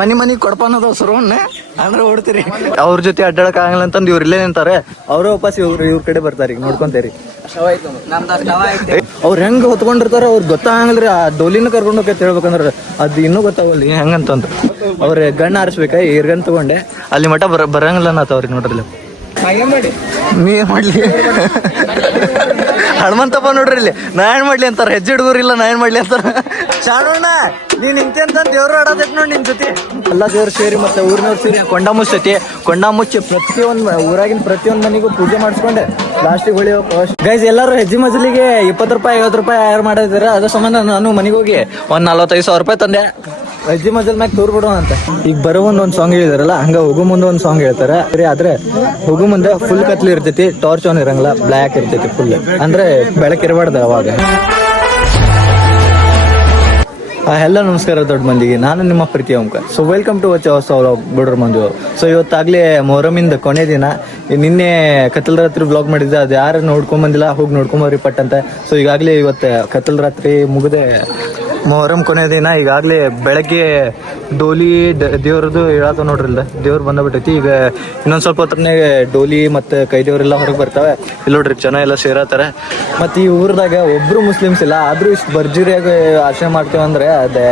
ಮನಿ ಕೊಡ್ಪಾನದ ಸುರವನ್ನ ಅಂದ್ರೆ ಓಡ್ತೀರಿ. ಅವ್ರ ಜೊತೆ ಅಡ್ಡಾಡಕ್ ಆಗಲ್ಲ ಅಂತಂದ್ ಇವ್ರು ಇಲ್ಲೇ ನಿಂತಾರೆ. ಅವ್ರ ವಾಪಸ್ ಇವ್ರ ಕಡೆ ಬರ್ತಾರ. ಈಗ ನೋಡ್ಕೊಂತೀರಿ ಅವ್ರ ಹೆಂಗ್ ಹೊತ್ಕೊಂಡಿರ್ತಾರ ಅವ್ರ ಗೊತ್ತಾಗಲ್ರಿ. ಆ ಡೋಲಿನ ಕರ್ಕೊಂಡು ಹೋಗೈತೆ ಹೇಳ್ಬೇಕಂದ್ರ ಅದ್ ಇನ್ನೂ ಗೊತ್ತಾಗಲ್ಲ ಹೆಂಗಂತಂದ್. ಅವ್ರ ಗಣ್ಣ ಆರಿಸ್ಬೇಕ ಇರ್ಗನ್ ತಗೊಂಡೆ ಅಲ್ಲಿ ಮಠ ಬರಂಗಿಲ್ಲ ನಾತವ್ರಿಗೆ ನೋಡ್ರಿ. ನೀ ಏನ್ ಮಾಡ್ಲಿ ಹನುಮಂತಪ್ಪ ನೋಡ್ರಿ ಇಲ್ಲಿ ನಾ ಏನ್ ಮಾಡ್ಲಿ ಅಂತಾರ. ಹೆಜ್ಜೆ ಹುಡುಗರಿಲ್ಲ ನಾ ಏನ್ ಮಾಡ್ಲಿ ಅಂತಾರ. ಶಾಣೋಣ ನೀನ್ ನಿಂತೆ ಅಂತ ದೇವ್ರು ಆಡೋದೈತ್ ನೋಡಿ ನಿನ್ ಜೊತೆ. ಎಲ್ಲ ದೇವ್ರು ಸೇರಿ ಮತ್ತೆ ಊರಿನವ್ರು ಸೇರಿ ಕೊಂಡ ಮುಚ್ಚೈತಿ. ಕೊಂಡ ಮುಚ್ಚಿ ಪ್ರತಿಯೊಂದು ಊರಾಗಿನ ಪ್ರತಿಯೊಂದು ಮನೆಗೂ ಪೂಜೆ ಮಾಡಿಸ್ಕೊಂಡೆ ಲಾಸ್ಟಿಗೆ ಹೊಳಿಯೋ ಗೈಸ್ ಎಲ್ಲರೂ ಹೆಜ್ಜೆ ಮಜಲಿಗೆ 20 ರೂಪಾಯಿ 50 ರೂಪಾಯಿ ಯಾರು ಮಾಡಿದಾರೆ. ಅದ್ರ ಸಂಬಂಧ ನಾನು ಮನೆಗೆ ಹೋಗಿ ಒಂದ್ 45,000 ರೂಪಾಯಿ ತಂದೆ. ಹೆಜ್ಜೆ ಮಜಲ್ ಮ್ಯಾಗ ತೋರ್ ಬಿಡೋಣ ಅಂತ. ಈಗ ಬರೋ ಒಂದ್ ಸಾಂಗ್ ಹೇಳಿದಾರಲ್ಲ ಹಂಗ ಹೋಗೋ ಮುಂದೆ ಒಂದ್ ಸಾಂಗ್ ಹೇಳ್ತಾರೆ. ಆದ್ರೆ ಹೋಗೋ ಮುಂದೆ ಫುಲ್ ಕತ್ಲಿ ಇರ್ತೈತಿ. ಟಾರ್ಚ್ ಆನ್ ಇರಂಗಿಲ್ಲ, ಬ್ಲ್ಯಾಕ್ ಇರ್ತೈತಿ ಫುಲ್. ಅಂದ್ರೆ ಬೆಳಕಿರಬಾರ್ದು ಅವಾಗ. ಎಲ್ಲ ನಮಸ್ಕಾರ ದೊಡ್ಡ ಮಂದಿಗೆ, ನಾನು ನಿಮ್ಮ ಪ್ರೀತಿ ಅಂಕ. ಸೊ ವೆಲ್ಕಮ್ ಟು ವಾಚ್ ಹೊಸ ಬುಡ್ರ ಮಂಜು. ಸೊ ಇವತ್ತಾಗ್ಲೇ ಮೊಹರಮಿಂದ ಕೊನೆ ದಿನ. ನಿನ್ನೆ ಕತ್ತಲ ರಾತ್ರಿ ಬ್ಲಾಗ್ ಮಾಡಿದ್ದೆ, ಅದು ಯಾರು ನೋಡ್ಕೊಂಡ್ ಬಂದಿಲ್ಲ ಹೋಗಿ ನೋಡ್ಕೊಂಬರ್ರಿ ಪಟ್ ಅಂತ. ಸೊ ಈಗಾಗಲೇ ಇವತ್ತು ಕತ್ತಲ ರಾತ್ರಿ ಮುಗದೆ ಮೊಹರಂ ಕೊನೆ ದಿನ. ಈಗಾಗಲೇ ಬೆಳಗ್ಗೆ ಡೋಲಿ ದೇವ್ರದ್ದು ಹೇಳತ್ತ ನೋಡ್ರಿಲ್ಲ, ದೇವ್ರು ಬಂದ್ಬಿಟ್ಟೈತಿ. ಈಗ ಇನ್ನೊಂದ್ ಸ್ವಲ್ಪ ಹೊತ್ತನಾಗ ಡೋಲಿ ಮತ್ತೆ ಕೈ ದೇವ್ರೆಲ್ಲ ಹೊರಗೆ ಬರ್ತಾವೆ. ಇಲ್ಲಿ ನೋಡ್ರಿ ಜನ ಎಲ್ಲ ಸೇರತ್ತಾರೆ. ಮತ್ತೆ ಈ ಊರದಾಗ ಒಬ್ರು ಮುಸ್ಲಿಮ್ಸ್ ಇಲ್ಲ, ಆದ್ರೂ ಇಷ್ಟು ಭರ್ಜರಿಯಾಗಿ ಆಚರಣೆ ಮಾಡ್ತೇವೆ ಅಂದ್ರೆ ಅದೇ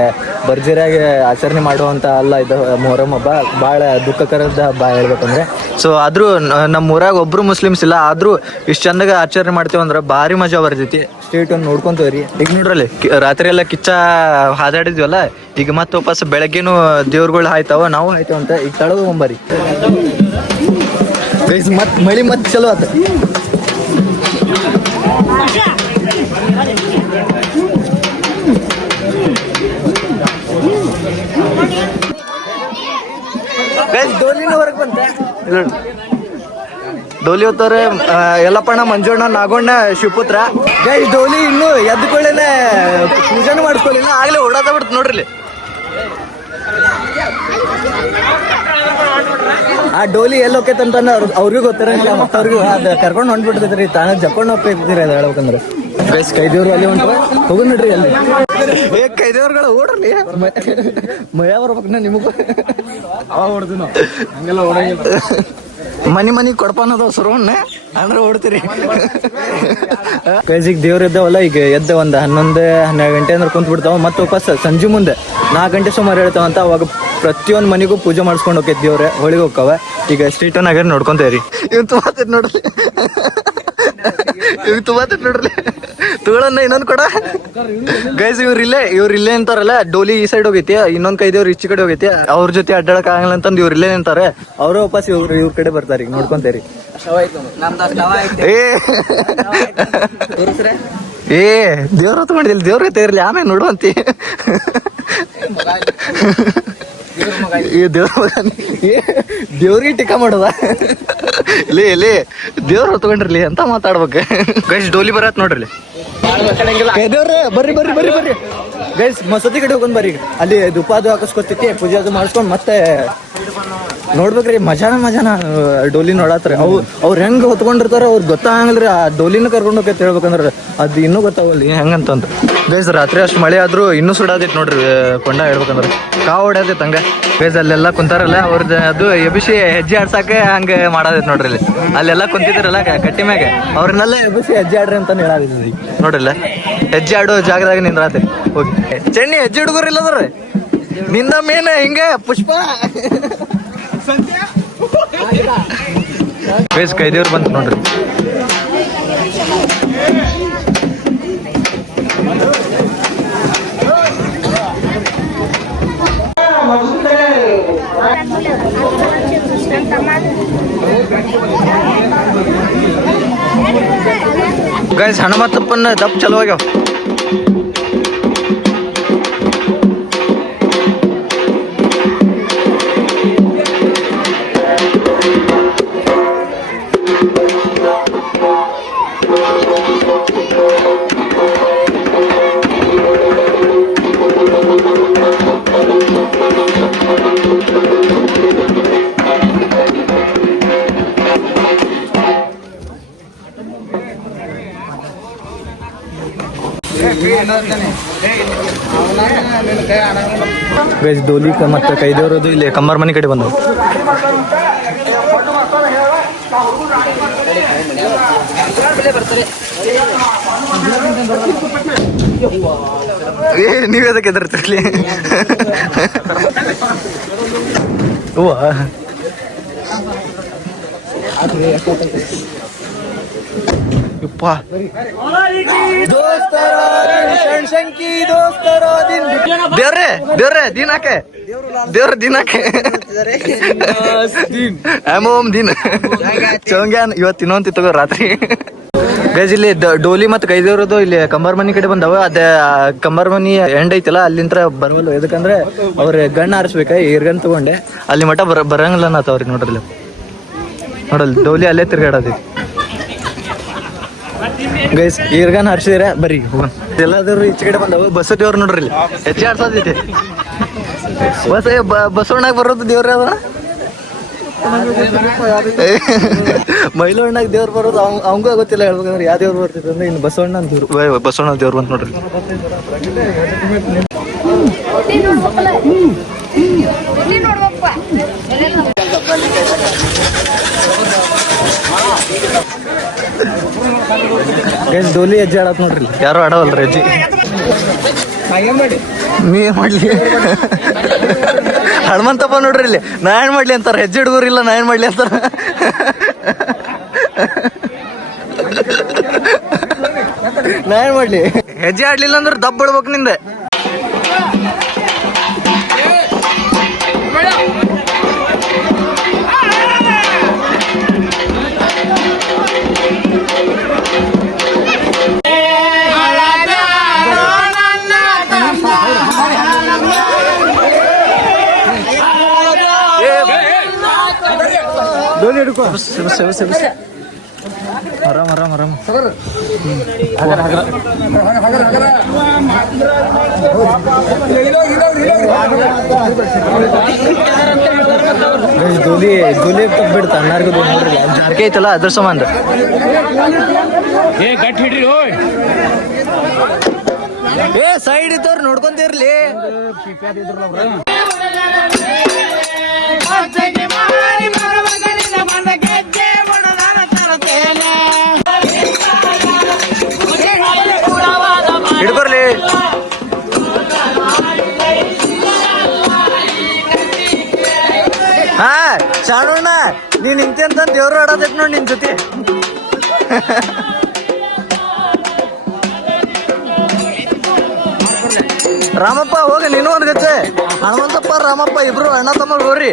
ಭರ್ಜರಿಯಾಗಿ ಆಚರಣೆ ಮಾಡುವಂತ ಅಲ್ಲ ಇದು ಮೊಹರಂ ಹಬ್ಬ. ಭಾಳ ದುಃಖಕರದ ಹಬ್ಬ ಹೇಳ್ಬೇಕಂದ್ರೆ. ಸೊ ಆದ್ರೂ ನಮ್ಮ ಊರಾಗ ಒಬ್ರು ಮುಸ್ಲಿಮ್ಸ್ ಇಲ್ಲ, ಆದ್ರೂ ಇಷ್ಟು ಚಂದಾಗ ಆಚರಣೆ ಮಾಡ್ತೇವೆ ಅಂದ್ರೆ ಭಾರಿ ಮಜಾ ಬರ್ತೈತಿ. ಸ್ಟ್ರೀಟ್ ಒಂದು ನೋಡ್ಕೊಂತೇವ್ರಿ. ಈಗ ನೋಡ್ರಲ್ಲಿ ರಾತ್ರಿ ಎಲ್ಲ ಕಿಚ್ಚ ಹಾದಾಡಿದ್ವಲ್ಲ, ಈಗ ಮತ್ತೆ ವಾಪಸ್ ಬೆಳಗ್ಗೆನು ದೇವ್ರುಗಳು ಆಯ್ತಾವ, ನಾವು ಆಯ್ತಾವ ಅಂತ ಈಗ ತಳಗ ಹೋಗ್ಬರಿ. ಮತ್ ಮಳಿ ಮತ್ತೆ ಚಲೋ ಆತ. ಡೋಲಿನ ಹೊರಗೆ ಬಂತೆ. ಡೋಲಿ ಹೊತ್ತಾರೆ ಯಲ್ಲಪ್ಪಣ್ಣ, ಮಂಜಣ್ಣ, ನಾಗಣ್ಣ, ಶಿವಪುತ್ರ. ಗೈ ಡೋಲಿ ಇನ್ನು ಎದ್ಕೊಳ್ಳೇನೆ ಪೂಜೆನೂ ಮಾಡ್ಕೊಳ್ಳಿಲ್ಲ, ಆಗ್ಲೇ ಓಡಾತ ಬಿಡ್ತು ನೋಡ್ರಿ. ಆ ಡೋಲಿ ಎಲ್ಲಿ ಹೋಗ್ತೈತಂತ ಅವ್ರಿಗೂ ಗೊತ್ತಿರಂಗಿಲ್ಲ, ಮತ್ತೆ ಅವ್ರಿಗೂ ಅದು ಕರ್ಕೊಂಡು ಹೊಂಟ್ಬಿಡ್ತೈತ್ರಿ. ತಾನ ಜಕ್ಕೊಂಡು ಹೋಗ್ತೈತಿರಿ ಅದು ಹೇಳ್ಬೇಕಂದ್ರೆ. ಬೇಸ್ ಕೈದೇವ್ರು ಅಲ್ಲಿ ಹೊಂಟ್ರ ಹೋಗೋಣ ನೋಡ್ರಿ. ಅಲ್ಲಿ ಕೈದೇವ್ರುಗಳು ಓಡ್ರಿ ಮಯ ಬರ್ಬೇಕನ್ನ ನಿಮಗೂ. ಅವಾಗ ಹೊಡ್ತೀವಿ ನಾವು, ಹಂಗೆಲ್ಲ ಓಡಂಗಿಲ್ಲ. ಮನಿ ಕೊಡ್ಪಾನದ ಸುರವನ್ನ ಅಂದ್ರೆ ಓಡ್ತೀರಿ. ಈಗ ದೇವ್ರ ಇದ್ದಾವಲ್ಲ, ಈಗ ಎದ್ದ ಒಂದು 11-12 ಗಂಟೆ ಅಂದ್ರೆ ಕುಂತ್ ಬಿಡ್ತಾವ. ಮತ್ತೆ ವಾಪಸ್ ಸಂಜೆ ಮುಂದೆ 4 ಗಂಟೆ ಸುಮಾರು ಹೇಳ್ತಾವಂತ. ಅವಾಗ ಪ್ರತಿಯೊಂದು ಮನೆಗೂ ಪೂಜೆ ಮಾಡಿಸ್ಕೊಂಡು ಹೋಗ್ತೈತಿ ದೇವ್ರ. ಹೊಳಿಗೆ ಹೋಗ್ತಾವ. ಈಗ ಸ್ಟ್ರೀಟ್ ನಗರ ನೋಡ್ಕೊಂತೇವ್ರಿ. ಇವ್ ತುಂಬಾತೈತಿ ನೋಡ್ರಿ, ಇವ್ ತುಂಬಾತೈತಿ ನೋಡ್ರಿ. ತುಗಳನ್ನ ಇನ್ನೊಂದ್ ಕೊಡ ಗೈಸ್. ಇವ್ರ ಇಲ್ಲೇ ನಿಂತಾರಲ್ಲ. ಡೋಲಿ ಈ ಸೈಡ್ ಹೋಗೈತಿ, ಇನ್ನೊಂದ್ ಕೈದೇವ್ರು ಈಚೆ ಕಡೆ ಹೋಗೈತಿ. ಅವ್ರ ಜೊತೆ ಅಡ್ಡಾಡಕ್ ಆಗಲ್ಲ ಅಂತಂದ್ ಇವ್ರ ಇಲ್ಲೇ ನಿಂತಾರೆ. ಅವ್ರ ವಾಪಸ್ ಇವ್ರ ಕಡೆ ಬರ್ತಾರ. ಈಗ ನೋಡ್ಕೊಂತೇರಿ. ದೇವ್ರ ಹೊತ್ತು ಮಾಡಿದಿಲ್ಲ, ದೇವ್ರ ಐತೆ ಇರ್ಲಿ ಆಮೇಲೆ ನೋಡುವಂತಿ. ದೇವ್ರಿಗೆ ಟಿಕ್ಕ ಮಾಡೋದ ಇಲ್ಲಿ ದೇವ್ರ ಹೊತ್ಕೊಂಡ್ರಿ ಅಂತ ಮಾತಾಡ್ಬೇಕು. ಗೈಸ್ ಡೋಲಿ ಬರತ್ ನೋಡ್ರಿ. ದೇವ್ರೆ ಬರ್ರಿ ಬರ್ರಿ ಬರ್ರಿ ಬರ್ರಿ ಗೈಸ್. ಮಸೂತಿ ಕಡೆ ಹೋಗೊಂಡ್ ಬರ್ರಿ. ಅಲ್ಲಿ ದುಪಾದು ಹಾಕಿಸ್ಕೊತೈತಿ, ಪೂಜೆ ಅದು ಮಾಡಿಸ್ಕೊಂಡ್ ಮತ್ತೆ ನೋಡ್ಬೇಕ್ರಿ. ಮಜಾನ ಡೋಲಿ ನೋಡತ್ರಿ. ಅವ್ರ ಹೆಂಗ್ ಹೊತ್ಕೊಂಡಿರ್ತಾರ ಅವ್ರಿಗೆ ಗೊತ್ತಾಗಲ್ರಿ. ಆ ಡೋಲಿನ ಕರ್ಕೊಂಡು ಹೋಗೈತೆ ಹೇಳ್ಬೇಕಂದ್ರ ಅದು ಇನ್ನೂ ಗೊತ್ತಾಗಲ್ಲ ಹೆಂಗಂತಂತ. ಗೈಸ್ ರಾತ್ರಿ ಅಷ್ಟು ಮಳೆ ಆದ್ರೂ ಇನ್ನೂ ಸುಡಾದೈತಿ ನೋಡ್ರಿ ಕೊಂಡ ಹೇಳ್ಬೇಕಂದ್ರ. ಕಾವು ಹೊಡ್ಯಾದೈತಿ ಹಂಗ. ಗೈಸ್ ಅಲ್ಲೆಲ್ಲ ಕುಂತಾರಲ್ಲ ಅವ್ರದ್ದು ಅದು ಎಬಿಸಿ ಹೆಜ್ಜೆ ಆಡ್ಸಾಕ ಹಂಗ ಮಾಡಾದೈತಿ ನೋಡ್ರಿ. ಇಲ್ಲಿ ಅಲ್ಲೆಲ್ಲ ಕುಂತಿದ್ರಲ್ಲ ಕಟ್ಟಿ ಮ್ಯಾಗ, ಅವ್ರನ್ನೆಲ್ಲ ಎಬಿಸಿ ಹೆಜ್ಜೆ ಆಡ್ರಿ ಅಂತ ಹೇಳಾದಿದ್ರಿ ನೋಡ್ರಿಲ್ಲ. ಹೆಜ್ಜೆ ಆಡೋ ಜಾಗದಾಗ ನಿಂದ್ರಾತ್ರಿ ಹೋಗಿ. ಚೆನ್ನಿ ಹೆಜ್ಜೆ ಹುಡುಗರಿಲ್ಲ ಅದ್ರ ನಿಂದ ಮೇನ ಹಿಂಗ ಪುಷ್ಪ. ಗೈಸ್ ಕೈದೇವ್ರು ಬಂತು ನೋಡ್ರಿ. ಗೈಸ್ ಹನುಮಂತಪ್ಪನ ದಪ್ಪ ಚಲೋ ಆಗ್ಯಾವ. ಗೈಸ್ ಡೋಲಿ ಮತ್ತು ಕೈದೇವ್ರದ್ದು ಇಲ್ಲಿ ಕಮ್ಮರ್ ಮನೆ ಕಡೆ ಬಂದವು. ನೀವ್ ಅದಕ್ಕೆ ಎದರ್ತಿರ್ಲಿ ಹೂವ ದೇವ್ರೆ ದೇವ್ರೆ ದಿನಾಕೆ ದೇವ್ರ ದಿನಾಕೆ ಓಂ ದಿನ ಚೌಂಗ್ಯಾನ್ ಇವತ್ತು ಇನ್ನೊಂದು ತಗೋ ರಾತ್ರಿ. ಗೈಸ್ ಇಲ್ಲಿ ಡೋಲಿ ಮತ್ತು ಕೈದೇವ್ರದ್ದು ಇಲ್ಲಿ ಕಂಬಾರ್ ಮನಿ ಕಡೆ ಬಂದವ. ಅದೇ ಕಂಬಾರ್ ಮನಿ ಎಂಡ್ ಐತಲ್ಲ ಅಲ್ಲಿಂದ ಬರವಲ್ಲ. ಯಾಕಂದ್ರೆ ಅವ್ರ ಗಣ್ಣ ಹಾರಿಸ್ಬೇಕ ಈರ್ಗನ್ ತಗೊಂಡೆ ಅಲ್ಲಿ ಮಠ ಬರಂಗಿಲ್ಲ ನಾತ ಅವ್ರಿಗೆ. ನೋಡ್ರಲ್ಲ ನೋಡಲ್ ಡೋಲಿ ಅಲ್ಲೇ ತಿರ್ಗಾಡೋದೈತಿ ಗೈಸ್. ಈರ್ಗನ್ ಹಾರಿಸಿದ್ರೆ ಬರ್ರಿ ಹೋಗೋಣ. ಎಲ್ಲಾದ್ರು ಈಚೆ ಕಡೆ ಬಂದವ. ಬಸ್ ದೇವ್ರು ನೋಡ್ರಿ ಇಲ್ಲಿ ಹೆಚ್ಚೆ ಆಡ್ಸೋದೈತಿ. ಬಸವಣ್ಣಾಗ ಬರೋದು ದೇವ್ರ ಅದ. ಮೈಲಣ್ಣಾಗ ದೇವ್ರು ಬರೋದು ಅವಂಗೂ ಗೊತ್ತಿಲ್ಲ ಹೇಳ್ಬೇಕಂದ್ರೆ ಯಾವ ದೇವ್ರು ಬರ್ತಿತ್ತು ಅಂದ್ರೆ ಇನ್ನು ಬಸವಣ್ಣ ದೇವ್ರು. ಬಸವಣ್ಣ ದೇವ್ರು ಬಂತ ನೋಡ್ರಿ. ಗೈಸ್ ಡೋಲಿ ಹೆಜ್ಜೆ ಆಡತ್ ನೋಡ್ರಿ. ಯಾರು ಆಡವಲ್ರಿ ಹೆಜ್ಜೆ. ನೀ ಏನ್ ಮಾಡ್ಲಿ ಹನುಮಂತಪ್ಪ ನೋಡ್ರಿ ಇಲ್ಲಿ. ನಾ ಏನ್ ಮಾಡ್ಲಿ ಅಂತಾರ. ಹೆಜ್ಜೆ ಹಿಡ್ಗೋರಿಲ್ಲ ನಾ ಏನ್ ಮಾಡ್ಲಿ ಅಂತಾರ. ನಾ ಏನ್ ಮಾಡ್ಲಿ. ಹೆಜ್ಜೆ ಆಡ್ಲಿಲ್ಲ ಅಂದ್ರೆ ದಬ್ಬ ಬಿಡ್ಬೇಕು ನಿಂದೆ. ಡೋಲಿ ಹಿಡ್ಕೋ. ಆರಾಮ್ ಆರಾಮ್ ಆರಾಮ್. ಡೋಲಿ ಡೋಲಿ ಬಿಡ್ತಾ ಅನ್ನಾರ್ಗು ನೋಡ್ರಿ. ಜಾರ್ಕೆ ಐತಲ್ಲ ಅದ್ರ ಸಂಬಂಧ. ಏ ಸೈಡ್ ಇದ್ದವ್ರು ನೋಡ್ಕೊಂತಿರ್ಲಿ. ಹಿಡ್ಕೊರ್ಲಿ. ಹಾ ಶಾಣಣ್ಣ ನೀನ್ ನಿಂತೆ ಅಂತ ದೇವ್ರು ಆಡೋದೈತ್ ನೋಡಿ ನಿನ್ ಜೊತೆ. ರಾಮಪ್ಪ ಹೋಗಿ ನೀನು ಒಂದ್ ಗಚ್ಚೆ. ಹನುಮಂತಪ್ಪ ರಾಮಪ್ಪ ಇಬ್ರು ಅಣ್ಣ ತಮ್ಮ ಹೋಗ್ರಿ.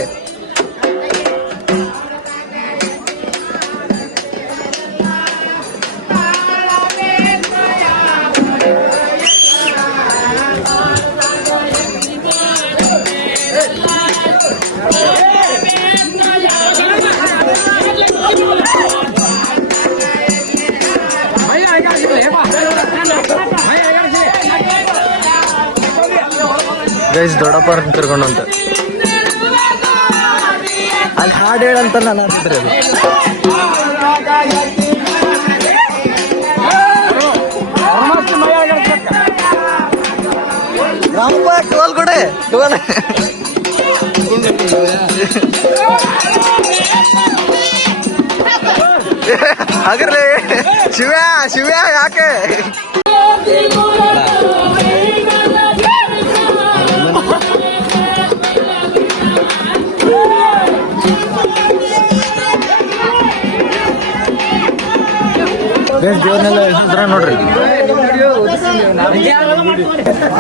ಗೈಸ್ ದೊಡ್ಡಪ್ಪ ಕರ್ಕೊಂಡು ಅಂತ ಅಲ್ಲಿ ಹಾಡು ಹೇಳಂತ ನಾನು ಅಂತಿದ್ರಿ. ಅದು ರಾಮಪ್ಪ ಟುವಲ್ ಕೊಡೆ ಟುವಲ್. ಹಾಗಿರ್ಲಿ ಶಿವ್ಯಾ ಶಿವ್ಯಾ ಯಾಕೆ. ದೇವ್ರನ್ನೆಲ್ಲ ನೋಡ್ರಿ.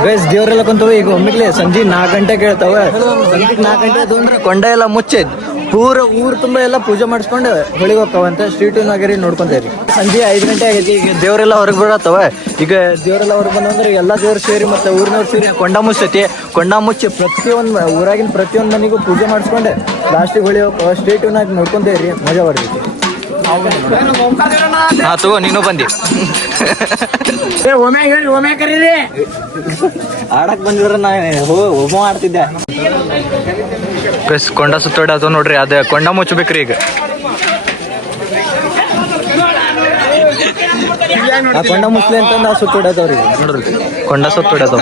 ಗೈಸ್ ದೇವ್ರೆಲ್ಲ ಕುಂತವ. ಈಗ ಒಮ್ಮಿಗ್ಲೆ ಸಂಜೆ 4 ಗಂಟೆ ಕೇಳ್ತಾವ. ಸಂಜೆ 4 ಗಂಟೆ ಅಂದ್ರೆ ಕೊಂಡ ಎಲ್ಲ ಮುಚ್ಚೈತ್. ಪೂರ ಊರು ತುಂಬ ಎಲ್ಲ ಪೂಜೆ ಮಾಡಿಸ್ಕೊಂಡು ಹೊಳಿಗೆ ಹೋಗ್ತಾವಂತ. ಸ್ಟ್ರೀಟ್ ನಗರಿ ನೋಡ್ಕೊಂತೇವ್ರಿ. ಸಂಜೆ 5 ಗಂಟೆ ಆಗೈತಿ. ಈಗ ದೇವರೆಲ್ಲ ಹೊರಗೆ ಬಿಡತ್ತವ. ಈಗ ದೇವರೆಲ್ಲ ಹೊರಗೆ ಬಂದಂದ್ರೆ ಎಲ್ಲ ದೇವ್ರು ಸೇರಿ ಮತ್ತೆ ಊರಿನವ್ರು ಸೇರಿ ಕೊಂಡ ಮುಚ್ಚೈತಿ. ಕೊಂಡ ಮುಚ್ಚಿ ಪ್ರತಿಯೊಂದು ಊರಾಗಿನ ಪ್ರತಿಯೊಂದು ಮನೆಗೂ ಪೂಜೆ ಮಾಡಿಸ್ಕೊಂಡೆ ಲಾಸ್ಟಿಗೆ ಹೊಳಿ ಹೋಗ್ತಾವ. ಸ್ಟ್ರೀಟ್ ನಾಗ ನೋಡ್ಕೊಂತೇವ್ರಿ. ಮಜಾ ಬರ್ತೈತಿ. ಹಾ ತಗೋ ನೀನು ಬಂದಿ. ಆಡಕ್ ಬಂದಿದ್ರ ನಾ ಹೋಮ ಆಡ್ತಿದ್ದೆ. ಕೊಂಡ ಸುತ್ತೋಡಿ ಅದು ನೋಡ್ರಿ. ಅದೇ ಕೊಂಡ ಮುಚ್ಚಬೇಕ್ರಿ. ಈಗ ಆ ಕೊಂಡ ಮುಚ್ಚಲಿ ಅಂತಂದು ಆ ಸುತ್ತೋಡದವ್ರಿಗೆ ನೋಡ್ರಿ. ಕೊಂಡ ಸುತ್ತ ಹೊಡ್ಯದು.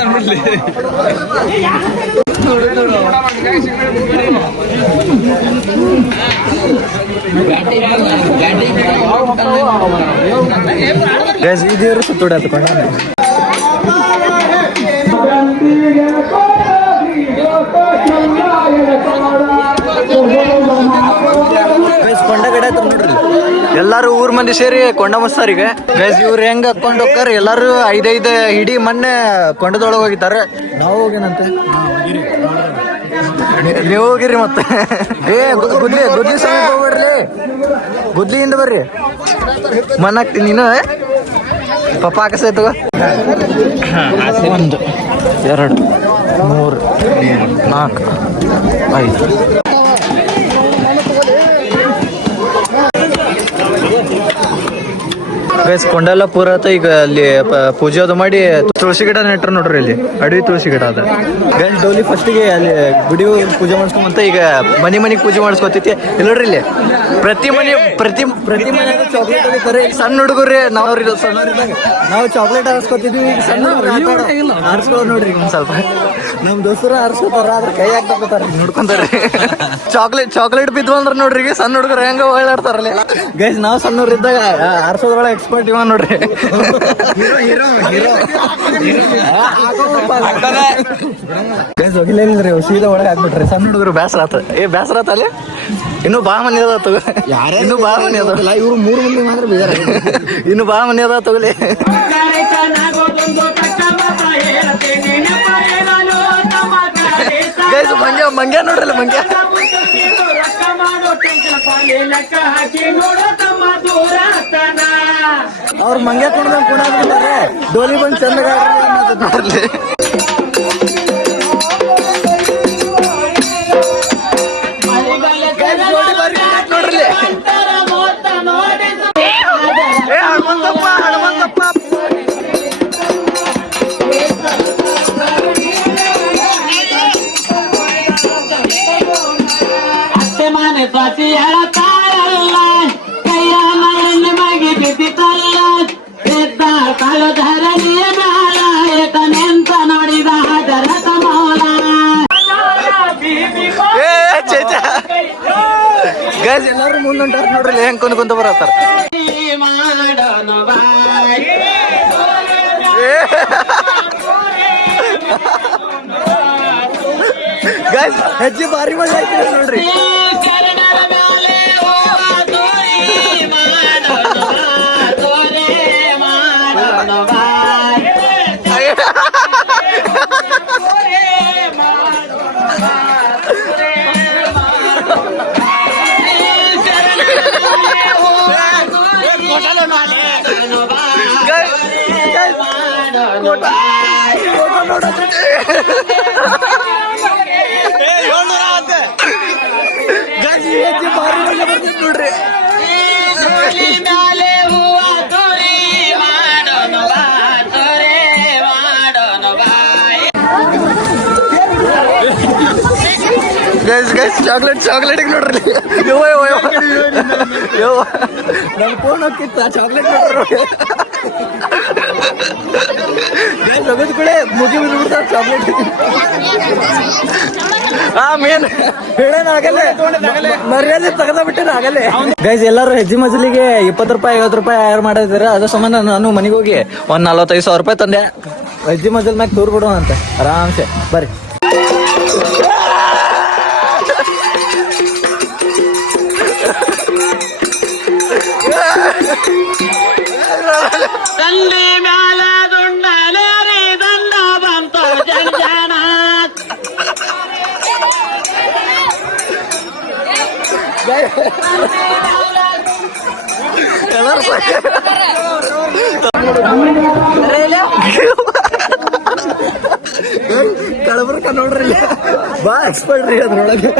ಇದೇರು ಸುತ್ತ ಹೊಡ್ಯದು ಕೊಂಡ. ಕೊಂಡ ಕಡೆ ಆಯ್ತು ನೋಡ್ರಿ, ಎಲ್ಲಾರು ಊರ್ ಮಂದಿ ಸೇರಿ ಕೊಂಡ ಮುಸ್ತಾರಿಗೆ. ಗೈಸ್ ಇವ್ರು ಹೆಂಗ್ ಹಾಕೊಂಡ್ ಹೋಗ್ತಾರ, ಎಲ್ಲಾರು 5-5 ಹಿಡಿ ಮೊನ್ನೆ ಕೊಂಡದೊಳಗೆ ಹೋಗಿದ್ದಾರೆ. ನಾವು ಹೋಗೇನಂತೆ, ನೀವು ಹೋಗಿರಿ ಮತ್ತೆ. ಗುದ್ಲಿ ಸಮೀಪ ಹೋಗ್ಬೇಡ್ರಿ, ಗುದ್ಲಿಯಿಂದ ಬರ್ರಿ. ಮಣ್ಣಾಕ್ತೀನಿ ನೀನು ಪಪ್ಪ ಹಾಕಸಾಯ್ತು. 1 2 3 4 5. ಗೈಸ್ ಕೊಂಡೆಲ್ಲ ಪೂರ ಆತ. ಈಗ ಅಲ್ಲಿ ಪೂಜೆ ಅದು ಮಾಡಿ ತುಳಸಿ ಗಿಡ ನೆಟ್ರು ನೋಡ್ರಿ, ಇಲ್ಲಿ ಅಡವಿ ತುಳಸಿ ಗಿಡ ಅದ. ಗೈಸ್ ಡೋಲಿ ಫಸ್ಟಿಗೆ ಅಲ್ಲಿ ಗುಡಿ ಪೂಜೆ ಮಾಡಿಸ್ಕೊಂಬಂತ ಈಗ ಮನೆಗೆ ಪೂಜೆ ಮಾಡಿಸ್ಕೊತೈತಿ. ಇಲ್ಲಿ ನೋಡ್ರಿ, ಇಲ್ಲಿ ಪ್ರತಿ ಮನೆ ಚಾಕ್ಲೇಟ್ ಹೊಡಿತಾರೆ. ಸಣ್ಣ ಹುಡುಗರು ನಾವು ಚಾಕ್ಲೇಟ್ ಹಾರಿಸ್ಕೊತಿದ್ವಿ. ಈಗ ಸಣ್ಣ ಹಾರಿಸ್ಕೊಳ್ಳೋ ನೋಡ್ರಿ ಒಂದ್ ಸ್ವಲ್ಪ. ನಮ್ ದೋಸ್ತರು ಹಾರಿಸ್ಕೊತಾರ, ಅದ್ರ ಕೈ ಹಾಕ್ತಾರ, ನೋಡ್ಕೊಂತಾರೆ. ಚಾಕ್ಲೇಟ್ ಬಿದ್ದು ಅಂದ್ರ ನೋಡ್ರಿ ಸಣ್ಣ ಹುಡುಗರು ಹೆಂಗ ಓಡಾಡ್ತಾರಲ್ಲ. ಗೈಸ್ ನಾವು ಸಣ್ಣವ್ರು ಇದ್ದಾಗ ಹಾರಿಸೋದ್ರೊಳಗೆ ಎಕ್ಸ್ಪರ್ಟ್ ಇವ ನೋಡ್ರಿ. ಗೈಸ್ ಹೋಗಿಲ್ರಿ, ಸೀದಾ ಒಳಗೆ ಹಾಕ್ಬಿಟ್ರಿ. ಸಣ್ಣ ಹುಡುಗರು ಬೇಸರ ಆತ. ಬೇಸರ ಆತ ಅಲ್ಲಿ. ಇನ್ನು ಬಾ ಮನೆ ಅದ ತಗೋ, ಇನ್ನು ಬಾ ಮನೆ ಅದ. ಇವ್ರು 3 ಮಂದಿ ಮಾತ್ರ ಬೇಜಾರ. ಇನ್ನು ಬಾ ಮನೆ ಅದ ತಗೊಲಿ. ಗೈಸ್ ಮಂಗ್ಯ ನೋಡ್ರಲ್ಲ, ಮಂಗ್ಯ ಅವ್ರ ಮಂಗ್ಯ ಕುಣ್ದಂಗ್ ಕುಣಾಡ್ಬಿಟ್ಟಾರೆ. ಡೋಲಿ ಬಂದು ಚಂದ ನೋಡ್ರಿ. ಗೈಸ್ ಎಲ್ಲಾರು ಮುಂದುಂಟಾರ ನೋಡ್ರಿ, ಹೆಂಗ್ ಕುಂತ ಬರತ್ತಾರ. ಗೈಸ್ ಹೆಜ್ಜೆ ಭಾರಿ ಮಳೆ ಆಯ್ತು ನೋಡ್ರಿ. ನೋಡ್ರಿ ಗೈಸ್ ಚಾಕ್ಲೇಟ್ ನೋಡ್ರಿ. ನನ್ ಫೋನ್ ಹೋಗಿತ್ತ ಚಾಕ್ಲೇಟ್ ನೋಡ್ರಿ. ಜಗದ್ ಕಡೆ ಮುಗಿ ಬಿಡ್ಬಿಡ್ತಾರ ಚಾಕ್ಲೇಟ್. ಮೇನ್ ಹೇಳೇನ ಆಗಲ್ಲೇ, ಮರ್ಯಾದೆ ತಗದ ಬಿಟ್ಟೇನ ಆಗಲ್ಲೇ. ಗೈಸ್ ಎಲ್ಲಾರು ಹೆಜ್ಜೆ ಮಜಲಿಗೆ 20 ರೂಪಾಯಿ 50 ರೂಪಾಯಿ ಯಾರು ಮಾಡಿದಾರೆ. ಅದ್ರ ಸಂಬಂಧ ನಾನು ಮನೆಗೆ ಹೋಗಿ 45,000 ರೂಪಾಯಿ ತಂದೆ. ಹೆಜ್ಜೆ ಮಜಲ್ ಮ್ಯಾಗ ತೂರ್ ಬಿಡೋಣ ಅಂತ ಆರಾಮ್ಸೆ ಬರ್ರಿ. ದಂಡಿ ಮ್ಯಾಲ ದುಂಡಲೇರಿ ದಂಡ ಬಂತು ಜನ. ಕಳಬರ್ಕ ನೋಡ್ರಿ, ಬಾ ಎಕ್ಸ್ಪರ್ಟ್ ರೀ ಅದ್ರೊಳಗೆ.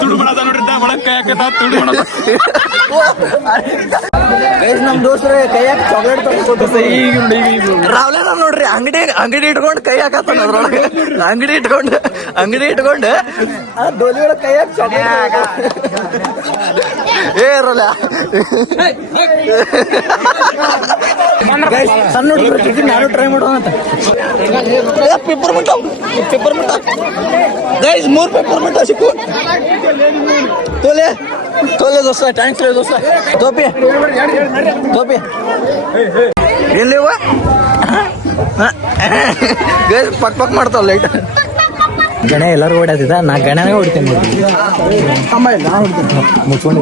ತುಳು ನೋಡ್ರಿ, ಒಳಗೆ ಕೈ ಹಾಕತ್ತ ತುಳು ಗೈಸ್ ನಮ್ ದೋಸ್ತ್ರೆ ಕೈಯಾಗ ಚಾಕ್ಲೇಟ್ ತಗೊಂಡು ರಾವ್ಲೇನ ನೋಡ್ರಿ ಅಂಗಡಿ ಇಟ್ಕೊಂಡು ಕೈ ಹಾಕತ್ತಾನ ಅದ್ರೊಳಗೆ ಅಂಗಡಿ ಇಟ್ಕೊಂಡು ಆ ಡೋಲಿ ಒಳಗೆ ಕೈಯಾಗ ಚಾಕ್ಲೇಟ್ ಏ ರೋಲ ಗೈಸ್ ಸಣ್ಣ ಹುಡುಗರು ನಾನು ಟ್ರೈ ಮಾಡೋಣ ಅಂತ ಪೇಪರ್ ಮಿಂಟ ಗೈಸ್ 3 ಪೇಪರ್ ಮಿಂಟ ಸಿಕ್ಕು ತೋಲೆ ದೋಸ್ತ ಥ್ಯಾಂಕ್ಸ್ ದೋಸ್ತ ಟೋಪಿ ಎಲ್ಲಿವ ಗೈಸ್ ಪಕ್ ಮಾಡ್ತಾವ ಲೈಟ್ ಗಣ ಎಲ್ಲರೂ ಓಡಾದಿದ್ದ ನಾ ಗಣನೇ ಹೊಡಿತೀನಿ ನೋಡಿ ನಾ ಹೊಡಿತೀನಿ ಮುಚ್ಕೊಂಡು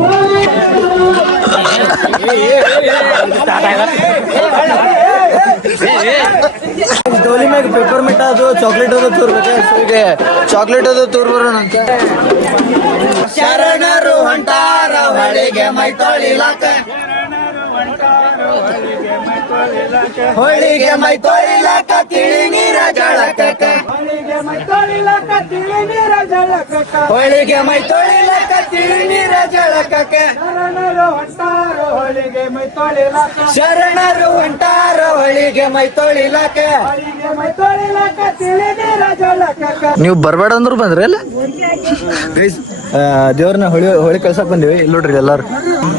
ಡೋಲಿ ಮ್ಯಾಗ ಪೇಪರ್ ಮಿಟ್ಟ ಅದು ಚಾಕ್ಲೇಟ್ ಅದು ತೋರ್ಬೇಕು ಚಾಕ್ಲೇಟ್ ಅದು ತೋರ್ಬರೋಣ ಅಂತ ಶರಣರು ಹೊಂಟಾರ ಹೊಳಿಗೆ ಮೈ ತೊಳಿಲಾಕ ಹೋಳಿಗೆ ಮೈ ತೊಳಿಲಾಕ ತಿಳಿ ನೀರ ಜಳಕ ಹೋಳಿಗೆ ಮೈ ತೊಳಿಲಾಕ ತಿಳಿ ನೀರ ಜಳಕ ಶರಣರು ಹೊಂಟಾರ ಹೊಳಿಗೆ ಮೈ ತೊಳಿಲಾಕ ನೀವು ಬರ್ಬೇಡ ಅಂದ್ರು ಬಂದ್ರಿ ಅಲ್ಲ ದೇವ್ರನ್ನ ಹೊಳಿ ಕಳ್ಸಕ್ ಬಂದಿವಿ ಇಲ್ಲಿ ನೋಡ್ರಿ ಎಲ್ಲಾರು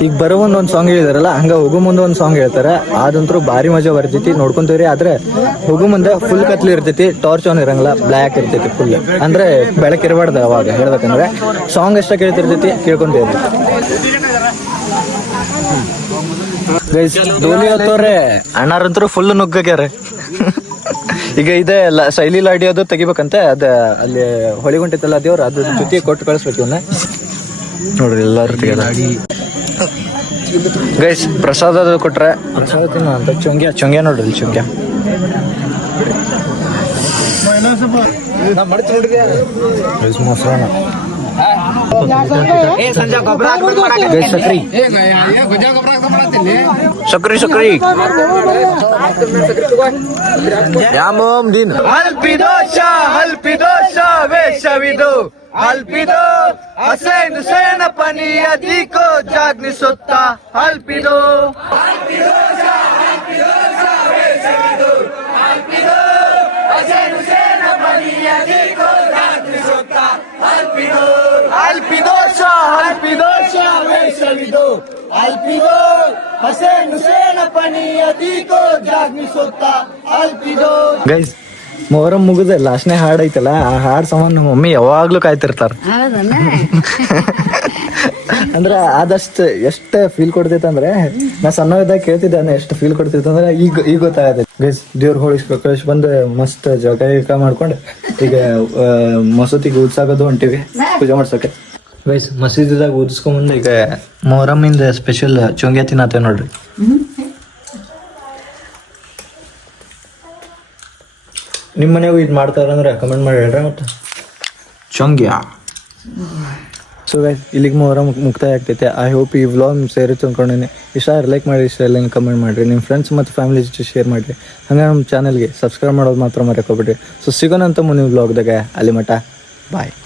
ಈಗ ಬರೋ ಒಂದ್ ಸಾಂಗ್ ಹೇಳಿದಾರಲ್ಲ ಹಂಗ ಹೋಗೋ ಮುಂದೆ ಒಂದ್ ಸಾಂಗ್ ಹೇಳ್ತಾರ ಅದಂತೂ ಭಾರಿ ಮಜಾ ಬರ್ತೈತಿ ನೋಡ್ಕೊಂತೀವ್ರಿ ಆದ್ರೆ ಹೋಗೋ ಮುಂದೆ ಫುಲ್ ಕತ್ಲಿ ಇರ್ತೈತಿ ಟಾರ್ಚ್ ಆನ್ ಇರಂಗಿಲ್ಲ ಬ್ಲ್ಯಾಕ್ ಇರ್ತೈತಿ ಫುಲ್ ಅಂದ್ರೆ ಬೆಳಕಿರಬಾರ್ದು ಅವಾಗ ಹೇಳ್ಬೇಕಂದ್ರೆ ಸಾಂಗ್ ಎಷ್ಟ ಕೇಳ್ತಿರ್ತೈತಿ ಕೇಳ್ಕೊಂತೀವ್ರಿ ಡೋಲಿ ಹೊತ್ತವ್ರೆ ಅಣ್ಣಾರಂತರೂ ಫುಲ್ ನುಗ್ಗಾಗ್ಯಾರ ಈಗ ಇದೆ ಶೈಲಿ ಲಾಡಿ ಅದು ತೆಗಿಬೇಕಂತೆ ಅದ ಅಲ್ಲಿ ಹೊಳಿಗುಂಟೈತಲ್ಲ ದೇವ್ರ ಅದ್ರ ಜೊತೆ ಕೊಟ್ಟು ಕಳಿಸ್ಬೇಕು ಇವನ್ನ ನೋಡ್ರಿ ಎಲ್ಲಾರು ಗೈಸ್ ಪ್ರಸಾದ ಅದು ಕೊಟ್ರೆ ಪ್ರಸಾದ ತಿನ್ನ ಅಂತ ಚೊಂಗ್ಯ ನೋಡ್ರಿ ಚೊಂಗ್ಯ ಮೊಸರನ್ನ ಸಕ್ರಿ ಯಾಮೋಮ್ ದಿನ ಹಲ್ಪಿದೋಷ ವೇಷವಿದು ಹಲ್ಪಿದೋ ಹಸೇನ್ ಸೇನಪನಿಯ ದೀಕೋ ಜಾಗ್ನಿಸುತ್ತ ಹಲ್ಪಿದೋ ಅಲ್ಪಿದೋಷ ವೇಷವಿದು ಅಲ್ಪಿದೋ ಹಸೇನ್ ಸೇನಪನಿಯ ದೀಕೋ ಜಾಗ್ನಿಸುತ್ತ ಅಲ್ಪಿದೋ ಗೈಸ್ ಮೊಹರಂ ಮುಗಿದ ಲಾಸ್ಟ್ನೇ ಹಾಡ್ ಐತಲ್ಲ ಆ ಹಾಡ್ ಸಮಾನ ಮಮ್ಮಿ ಯಾವಾಗ್ಲೂ ಕಾಯ್ತಿರ್ತಾರ ಅಂದ್ರ ಆದಷ್ಟು ಎಷ್ಟ ಫೀಲ್ ಕೊಡ್ತೈತೆ ಅಂದ್ರೆ ನಾ ಸಣ್ಣ ಇದ್ದಾಗ ಕೇಳ್ತಿದ್ದಾನೆ ಎಷ್ಟು ಫೀಲ್ ಕೊಡ್ತೈತೆ ಅಂದ್ರೆ ಈಗ ಗೊತ್ತಾಗತ್ತೆ ಗೈಸ್ ದೇವ್ರ ಹೋಳಿ ಕಳಿಸಿ ಬಂದು ಮಸ್ತ್ ಜಗ ಮಾಡ್ಕೊಂಡು ಈಗ ಮಸೂತಿಗೆ ಊದ್ಸಾಕೋದು ಹೊಂಟಿವಿ ಪೂಜೆ ಮಾಡ್ಸಕ್ಕೆ ಗೈಸ್ ಮಸೀದಿದಾಗ ಊದಿಸ್ಕೊಂಬಂದು ಈಗ ಮೊಹರಮ್ಮಿಂದ ಸ್ಪೆಷಲ್ ಚೊಂಗ್ಯ ತಿನ್ನತ್ತೇವೆ ನೋಡ್ರಿ ನಿಮ್ಮ ಮನೆಗೂ ಇದು ಮಾಡ್ತಾರಂದ್ರೆ ಕಮೆಂಟ್ ಮಾಡಿ ಹೇಳ್ರಿ ಮತ್ತೆ ಚೊಂಗ್ಯ ಸೊ ಗೈಸ್ ಇಲ್ಲಿಗೆ ಮೊಹರಂ ಮುಕ್ತಾಯ ಆಗ್ತೈತೆ ಐ ಹೋಪ್ ಈ ವ್ಲಾಗ್ ಸೇರಿತ್ತು ಅಂದ್ಕೊಂಡಿನಿ ಇಷ್ಟ ಲೈಕ್ ಮಾಡಿ ಇಷ್ಟ ಎಲ್ಲ ಕಮೆಂಟ್ ಮಾಡಿರಿ ನಿಮ್ಮ ಫ್ರೆಂಡ್ಸ್ ಮತ್ತು ಫ್ಯಾಮಿಲಿ ಜೊತೆ ಶೇರ್ ಮಾಡಿರಿ ಹಂಗೆ ನಮ್ಮ ಚಾನಲ್ಗೆ ಸಬ್ಸ್ಕ್ರೈಬ್ ಮಾಡೋದು ಮಾತ್ರ ಮರೆಕೋಬಿಡ್ರಿ ಸೊ ಸಿಗೋಣಂತ ಮುಂದಿನ ವ್ಲಾಗ್ದಾಗ ಅಲ್ಲಿ ಮಟ ಬಾಯ್